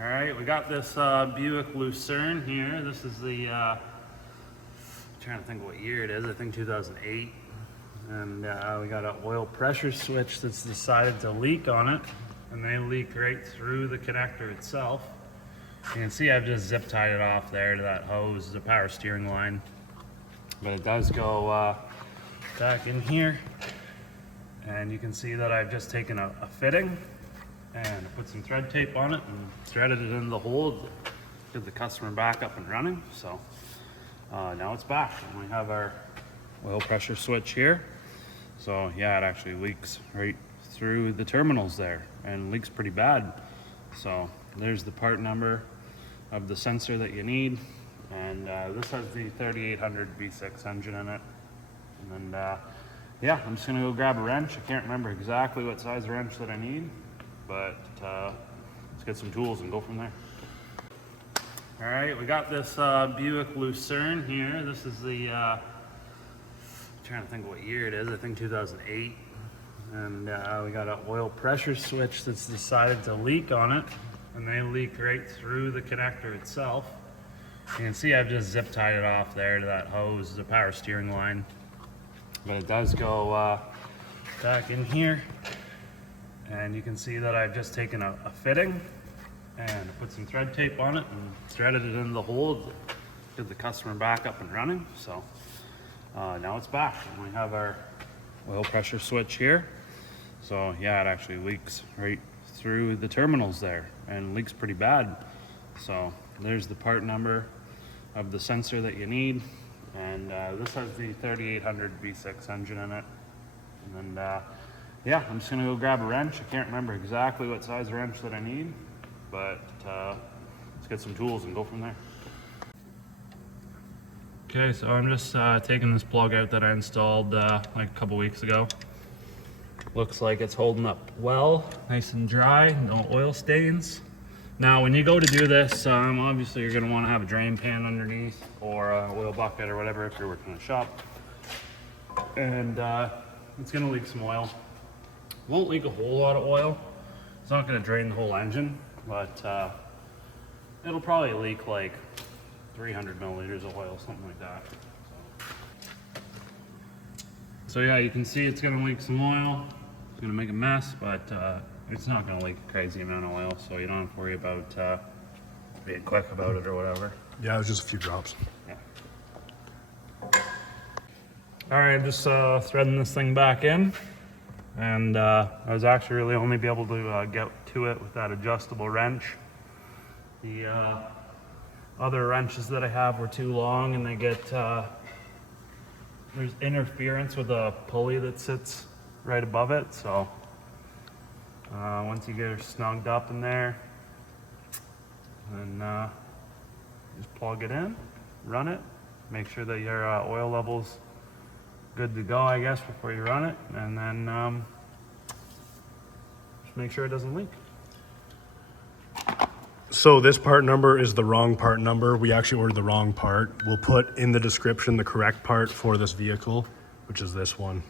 All right, we got this Buick Lucerne here. This is the, I'm trying to think what year it is. I think 2008. And we got an oil pressure switch that's decided to leak on it. And they leak right through the connector itself. You can see I've just zip tied it off there to that hose, the power steering line. But it does go back in here. And you can see that I've just taken a fitting and put some thread tape on it and threaded it into the hole to get the customer back up and running. So now it's back and we have our oil pressure switch here. So yeah, it actually leaks right through the terminals there and leaks pretty bad. So there's the part number of the sensor that you need. And this has the 3800 V6 engine in it. And yeah, I'm just gonna go grab a wrench. I can't remember exactly what size wrench that I need, but let's get some tools and go from there. All right, we got this Buick Lucerne here. This is the, I'm trying to think what year it is. I think 2008. And we got an oil pressure switch that's decided to leak on it. And they leak right through the connector itself. You can see I've just zip tied it off there to that hose, the power steering line. But it does go back in here. And you can see that I've just taken a fitting and put some thread tape on it and threaded it into the hole to get the customer back up and running. So now it's back and we have our oil pressure switch here. So yeah, it actually leaks right through the terminals there and leaks pretty bad. So there's the part number of the sensor that you need. And this has the 3800 V6 engine in it. And yeah, I'm just gonna go grab a wrench. I can't remember exactly what size wrench that I need, but let's get some tools and go from there. Okay, so I'm just taking this plug out that I installed like a couple weeks ago. Looks like it's holding up well, nice and dry, no oil stains. Now, when you go to do this, obviously you're gonna wanna have a drain pan underneath or an oil bucket or whatever if you're working in a shop. And it's gonna leak some oil. Won't leak a whole lot of oil. It's not gonna drain the whole engine, but it'll probably leak like 300 milliliters of oil, something like that. So yeah, you can see it's gonna leak some oil. It's gonna make a mess, but it's not gonna leak a crazy amount of oil, so you don't have to worry about being quick about it or whatever. Yeah, it was just a few drops. Yeah. All right, just threading this thing back in. And I was actually really only be able to get to it with that adjustable wrench. The other wrenches that I have were too long and they get, there's interference with a pulley that sits right above it. So once you get her snugged up in there, then just plug it in, run it, make sure that your oil level's good to go, I guess, before you run it, and then just make sure it doesn't leak. So this part number is the wrong part number. We actually ordered the wrong part. We'll put in the description the correct part for this vehicle, which is this one.